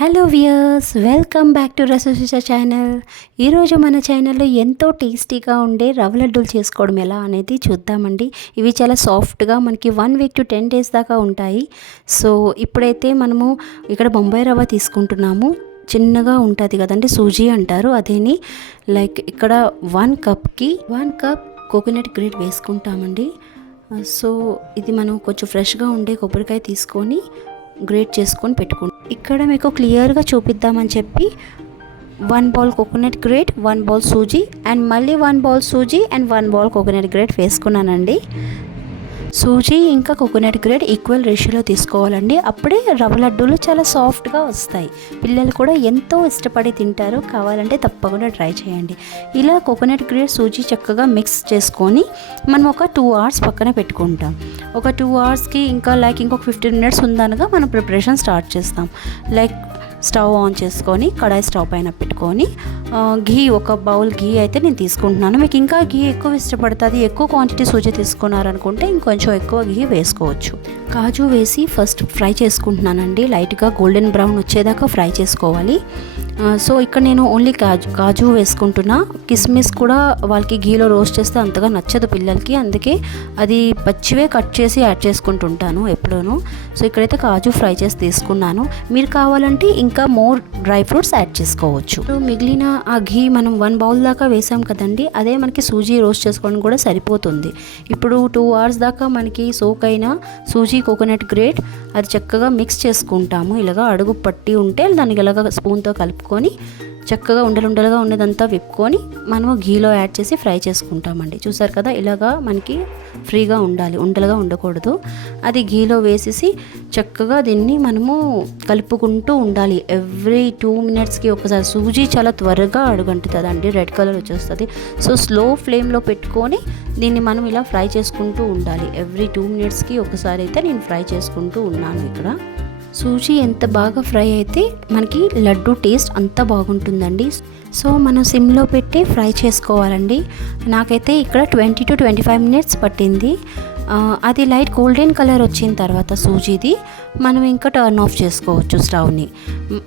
Hello viewers, welcome back to Rasusha channel. ఈరోజు మన ఛానల్లో ఎంతో టేస్టీగా ఉండే రవ్వ లడ్డూలు చేసుకోవడం ఎలా అనేది చూద్దామండి. ఇవి చాలా సాఫ్ట్గా మనకి 1 వీక్ టు 10 డేస్ దాకా ఉంటాయి. సో ఇప్పుడైతే మనము ఇక్కడ బొంబాయి రవ్వ తీసుకుంటున్నాము. చిన్నగా ఉంటుంది కదండి, సూజీ అంటారు అదేని. లైక్ ఇక్కడ 1 కప్కి 1 కప్ కోకోనట్ గ్రేట్ వేసుకుంటామండి. సో ఇది మనం కొంచెం ఫ్రెష్గా ఉండే కొబ్బరికాయ తీసుకొని గ్రేట్ చేసుకొని పెట్టుకుంటాం. ఇక్కడ మీకు క్లియర్గా చూపిద్దామని చెప్పి 1 bowl coconut grate, 1 bowl suji and మళ్ళీ 1 bowl suji and 1 bowl coconut grate వేసుకున్నానండి. సూజీ ఇంకా కోకోనట్ గ్రేట్ ఈక్వల్ రేషియోలో తీసుకోవాలండి. అప్పుడే రవ్వ లడ్డూలు చాలా సాఫ్ట్గా వస్తాయి. పిల్లలు కూడా ఎంతో ఇష్టపడి తింటారు. కావాలంటే తప్పకుండా ట్రై చేయండి. ఇలా కోకోనట్ గ్రేట్ సూజీ చక్కగా మిక్స్ చేసుకొని మనం ఒక 2 అవర్స్ పక్కన పెట్టుకుంటాం. ఒక 2 అవర్స్కి ఇంకా ఇంకొక 15 మినిట్స్ ఉందనగా మనం ప్రిపరేషన్ స్టార్ట్ చేస్తాం. స్టవ్ ఆన్ చేసుకొని కడాయి స్టవ్ పైన పెట్టుకొని ఘీ, ఒక బౌల్ ఘీ అయితే నేను తీసుకుంటున్నాను. మీకు ఇంకా ఘీ ఎక్కువ ఇష్టపడుతుంది, ఎక్కువ క్వాంటిటీ సూజీ తీసుకున్నారనుకుంటే ఇంకొంచెం ఎక్కువ ఘీ వేసుకోవచ్చు. కాజు వేసి ఫస్ట్ ఫ్రై చేసుకుంటున్నానండి. లైట్గా గోల్డెన్ బ్రౌన్ వచ్చేదాకా ఫ్రై చేసుకోవాలి. సో ఇక్కడ నేను ఓన్లీ కాజు వేసుకుంటున్నా. కిస్మిస్ కూడా వాళ్ళకి ఘీలో రోస్ట్ చేస్తే అంతగా నచ్చదు పిల్లలకి, అందుకే అది పచ్చివే కట్ చేసి యాడ్ చేసుకుంటుంటాను ఎప్పుడూను. సో ఇక్కడైతే కాజు ఫ్రై చేసి తీసుకున్నాను. మీరు కావాలంటే ఇంకా మోర్ డ్రై ఫ్రూట్స్ యాడ్ చేసుకోవచ్చు. సో మిగిలిన ఆ ఘీ మనం 1 బౌల్ దాకా వేసాం కదండి, అదే మనకి సూజీ రోస్ట్ చేసుకోవడం కూడా సరిపోతుంది. ఇప్పుడు 2 అవర్స్ దాకా మనకి సోక్ అయిన సూజీ కోకోనట్ గ్రేట్ అది చక్కగా మిక్స్ చేసుకుంటాము. ఇలాగా అడుగు పట్టి ఉంటే దానికి ఇలాగా స్పూన్తో కలుపుకొని చక్కగా ఉండలుగా ఉన్నదంతా విప్పుకొని మనము ఘీలో యాడ్ చేసి ఫ్రై చేసుకుంటామండి. చూసారు కదా, ఇలాగా మనకి ఫ్రీగా ఉండాలి, ఉండలుగా ఉండకూడదు. అది ఘీలో వేసేసి చక్కగా దీన్ని మనము కలుపుకుంటూ ఉండాలి. ఎవ్రీ 2 మినిట్స్కి ఒకసారి. సూజీ చాలా త్వరగా అడుగంటుతుందండి, రెడ్ కలర్ వచ్చేస్తుంది. సో స్లో ఫ్లేమ్లో పెట్టుకొని దీన్ని మనం ఇలా ఫ్రై చేసుకుంటూ ఉండాలి. ఎవ్రీ 2 మినిట్స్కి ఒకసారి అయితే నేను ఫ్రై చేసుకుంటూ ఉన్నాను. ఇక్కడ సూజీ ఎంత బాగా ఫ్రై అయితే మనకి లడ్డు టేస్ట్ అంత బాగుంటుందండి. సో మనం సిమ్లో పెట్టి ఫ్రై చేసుకోవాలండి. నాకైతే ఇక్కడ 20 to 25 మినిట్స్ పట్టింది. అది లైట్ గోల్డెన్ కలర్ వచ్చిన తర్వాత సూజీది మనం ఇంకా టర్న్ ఆఫ్ చేసుకోవచ్చు స్టవ్ని.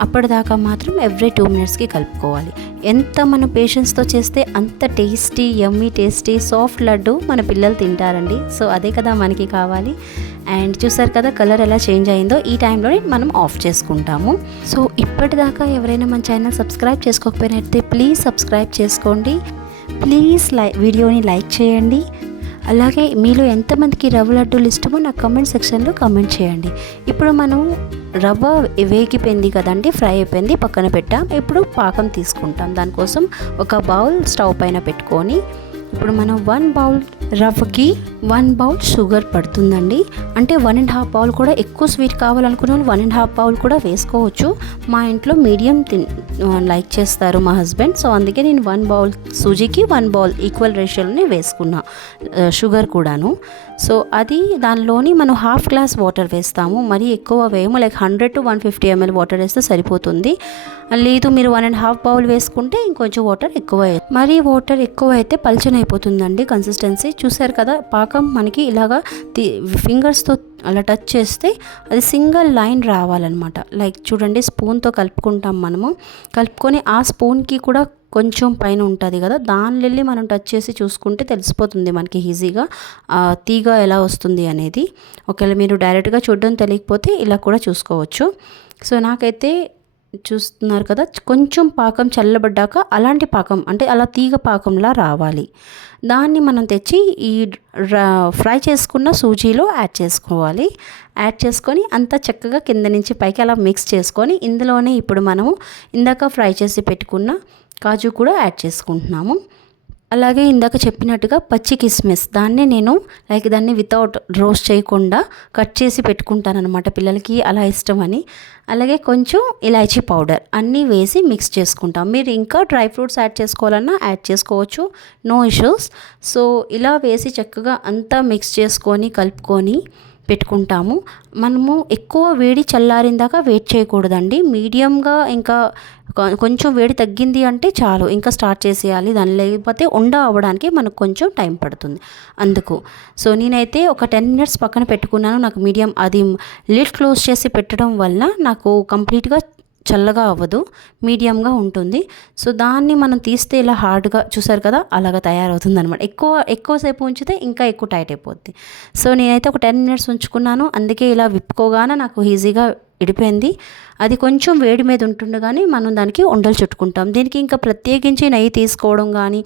అప్పటిదాకా మాత్రం ఎవ్రీ 2 మినిట్స్కి కలుపుకోవాలి. ఎంత మన పేషెన్స్తో చేస్తే అంత tasty, yummy tasty soft laddu మన పిల్లలు తింటారండి. సో అదే కదా మనకి కావాలి. అండ్ చూసారు కదా కలర్ ఎలా చేంజ్ అయిందో, ఈ టైంలోనే మనం ఆఫ్ చేసుకుంటాము. సో ఇప్పటిదాకా ఎవరైనా మన ఛానల్ సబ్స్క్రైబ్ చేసుకోకపోయినట్లయితే ప్లీజ్ సబ్స్క్రైబ్ చేసుకోండి. ప్లీజ్ వీడియోని లైక్ చేయండి. అలాగే మీలో ఎంతమందికి రవ్వ లడ్డూలు ఇష్టమో నాకు కామెంట్ సెక్షన్లో కామెంట్ చేయండి. ఇప్పుడు మనం రవ్వ వేగిపోయింది కదండి, ఫ్రై అయిపోయింది, పక్కన పెట్టాం. ఇప్పుడు పాకం తీసుకుంటాం. దానికోసం ఒక బౌల్ స్టవ్ పైన పెట్టుకొని ఇప్పుడు మనం 1 బౌల్ రవ్వకి 1 బౌల్ షుగర్ పడుతుందండి. అంటే 1.5 బౌల్ కూడా, ఎక్కువ స్వీట్ కావాలనుకున్న వాళ్ళు 1.5 బౌల్ కూడా వేసుకోవచ్చు. మా ఇంట్లో మీడియం లైక్ చేస్తారు మా హస్బెండ్. సో అందుకే నేను 1 బౌల్ సూజీకి 1 బౌల్ ఈక్వల్ రేషియోలోనే వేసుకున్నా షుగర్ కూడాను. సో అది దానిలోని మనం 1/2 గ్లాస్ వాటర్ వేస్తాము. మరీ ఎక్కువ వేయము, 100 to 150 ml వాటర్ వేస్తే సరిపోతుంది. లేదు మీరు 1.5 బౌల్ వేసుకుంటే ఇంకొంచెం వాటర్ ఎక్కువ. మరీ వాటర్ ఎక్కువ అయితే పల్చన అయిపోతుందండి కన్సిస్టెన్సీ. చూసారు కదా, పాకం మనకి ఇలాగా ఫింగర్స్తో అలా టచ్ చేస్తే అది సింగిల్ లైన్ రావాలన్నమాట. చూడండి, స్పూన్తో కలుపుకుంటాం మనము. కలుపుకొని ఆ స్పూన్కి కూడా కొంచెం పైన ఉంటుంది కదా, దాని వెళ్ళి మనం టచ్ చేసి చూసుకుంటే తెలిసిపోతుంది మనకి ఈజీగా తీగ ఎలా వస్తుంది అనేది. ఒకవేళ మీరు డైరెక్ట్గా చూడడం తెలియకపోతే ఇలా కూడా చూసుకోవచ్చు. సో నాకైతే చూస్తున్నారు కదా, కొంచెం పాకం చల్లబడ్డాక అలాంటి పాకం, అంటే అలా తీగ పాకంలా రావాలి. దాన్ని మనం తెచ్చి ఈ ఫ్రై చేసుకున్న సూజీలో యాడ్ చేసుకోవాలి. యాడ్ చేసుకొని అంతా చక్కగా కింద నుంచి పైకి అలా మిక్స్ చేసుకొని ఇందులోనే ఇప్పుడు మనము ఇందాక ఫ్రై చేసి పెట్టుకున్న కాజు కూడా యాడ్ చేసుకుంటున్నాము. అలాగే ఇందాక చెప్పినట్టుగా పచ్చి కిస్మిస్, దాన్నే నేను దాన్ని వితౌట్ రోస్ట్ చేయకుండా కట్ చేసి పెట్టుకుంటాను అనమాట, పిల్లలకి అలా ఇష్టమని. అలాగే కొంచెం ఇలాచీ పౌడర్ అన్నీ వేసి మిక్స్ చేసుకుంటాం. మీరు ఇంకా డ్రై ఫ్రూట్స్ యాడ్ చేసుకోవాలన్నా యాడ్ చేసుకోవచ్చు, నో ఇష్యూస్. సో ఇలా వేసి చక్కగా అంతా మిక్స్ చేసుకొని కలుపుకొని పెట్టుకుంటాము. మనము ఎక్కువ వేడి చల్లారిన దాకా వెయిట్ చేయకూడదండి. మీడియంగా ఇంకా కొంచెం వేడి తగ్గింది అంటే చాలు, ఇంకా స్టార్ట్ చేసేయాలి. దాని లేకపోతే ఉండ అవ్వడానికి మనకు కొంచెం టైం పడుతుంది అందుకు. సో నేనైతే ఒక 10 మినిట్స్ పక్కన పెట్టుకున్నాను. నాకు మీడియం అది లిడ్ క్లోజ్ చేసి పెట్టడం వల్ల నాకు కంప్లీట్గా చల్లగా అవ్వదు, మీడియంగా ఉంటుంది. సో దాన్ని మనం తీస్తే ఇలా హార్డ్గా చూసారు కదా, అలాగా తయారవుతుంది అనమాట. ఎక్కువసేపు ఉంచితే ఇంకా ఎక్కువ టైట్ అయిపోద్ది. సో నేనైతే ఒక 10 మినిట్స్ ఉంచుకున్నాను, అందుకే ఇలా విప్పుకోగానే నాకు ఈజీగా ఇడిపోయింది. అది కొంచెం వేడి మీద ఉంటుండగానే మనం దానికి ఉండలు చుట్టుకుంటాం. దీనికి ఇంకా ప్రత్యేకించి నెయ్యి తీసుకోవడం కానీ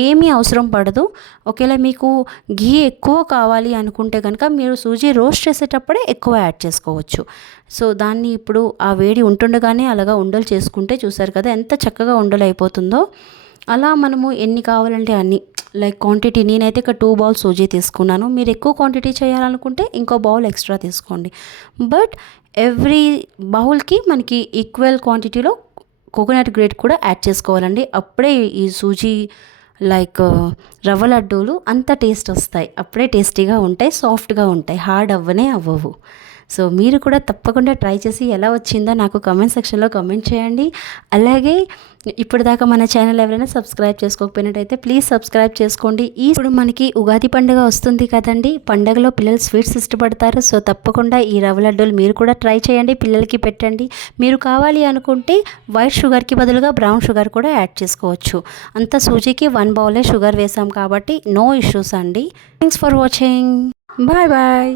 ఏమీ అవసరం పడదు. ఒకవేళ మీకు ఘీ ఎక్కువ కావాలి అనుకుంటే కనుక మీరు సూజీ రోస్ట్ చేసేటప్పుడే ఎక్కువ యాడ్ చేసుకోవచ్చు. సో దాన్ని ఇప్పుడు ఆ వేడి ఉంటుండగానే అలాగా ఉండలు చేసుకుంటే చూసారు కదా ఎంత చక్కగా ఉండలు అయిపోతుందో. అలా మనము ఎన్ని కావాలంటే అన్ని, లైక్ క్వాంటిటీ నేనైతే ఇక్కడ 2 బౌల్స్ సూజీ తీసుకున్నాను. మీరు ఎక్కువ క్వాంటిటీ చేయాలనుకుంటే ఇంకో బౌల్ ఎక్స్ట్రా తీసుకోండి. బట్ ఎవ్రీ బౌల్కి మనకి ఈక్వల్ క్వాంటిటీలో కోకోనట్ గ్రేట్ కూడా యాడ్ చేసుకోవాలండి. అప్పుడే ఈ సూజీ లైక్ రవ్వ లడ్డూలు అంత టేస్ట్ వస్తాయి, అప్పుడే టేస్టీగా ఉంటాయి, సాఫ్ట్గా ఉంటాయి, హార్డ్ అవ్వవు. సో మీరు కూడా తప్పకుండా ట్రై చేసి ఎలా వచ్చిందో నాకు కామెంట్ సెక్షన్లో కామెంట్ చేయండి. అలాగే ఇప్పటిదాకా మన ఛానల్ ఎవరైనా సబ్స్క్రైబ్ చేసుకోకపోయినట్టయితే ప్లీజ్ సబ్స్క్రైబ్ చేసుకోండి. ఇప్పుడు మనకి ఉగాది పండుగ వస్తుంది కదండి, పండుగలో పిల్లలు స్వీట్స్ ఇష్టపడతారు. సో తప్పకుండా ఈ రవ్వ లడ్డూలు మీరు కూడా ట్రై చేయండి, పిల్లలకి పెట్టండి. మీరు కావాలి అనుకుంటే వైట్ షుగర్కి బదులుగా బ్రౌన్ షుగర్ కూడా యాడ్ చేసుకోవచ్చు. అంత సూజీకి 1 బౌలే షుగర్ వేసాం కాబట్టి నో ఇష్యూస్ అండి. Thanks for watching. Bye bye.